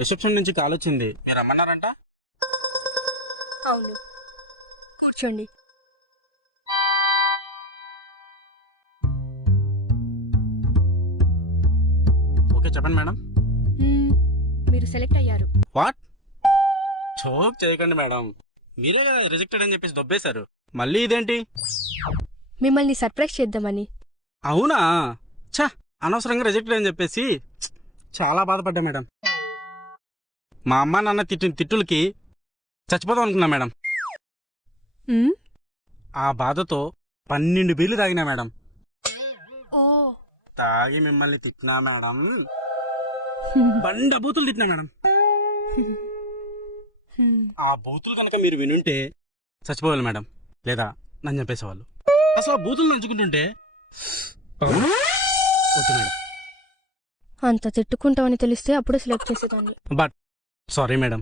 Reception నుంచి call వచ్చింది, మీరు రమ్మన్నారంట. అవును, కూర్చోండి. ఓకే చెప్పండి మేడం. మీరు సెలెక్ట్ అయ్యారు. వాట్? జోక్ చేయకండి మేడం, మీరే కదా రిజెక్టెడ్ అని చెప్పేసి దొబ్బేశారు. మళ్ళీ ఇదేంటి? మిమ్మల్ని సర్ప్రైజ్ చేద్దామని. అవునా? ఛా, అనవసరంగా రిజెక్టెడ్ అని చెప్పేసి చాలా బాధపడ్డా మేడం. మా అమ్మ నాన్న తిట్టిన తిట్టులకి చచ్చిపోదాం అనుకున్నా మేడం. ఆ బాధతో 12 బీర్లు తాగినా మేడం. ఓ, తాగి మిమ్మల్ని తిట్టినా మేడం, బండ బూతులు తిట్టినా మేడం. ఆ బూతులు కనుక మీరు వినుంటే చచ్చిపోవాలి మేడం, లేదా నన్ను చంపేసేవాళ్ళు. అసలు ఆ బూతులు నంచుకుంటుంటే ఓకే మేడం. అంత తిట్టుకుంటామని తెలిస్తే అప్పుడే సెలెక్ట్ చేసేదాన్ని. But sorry madam.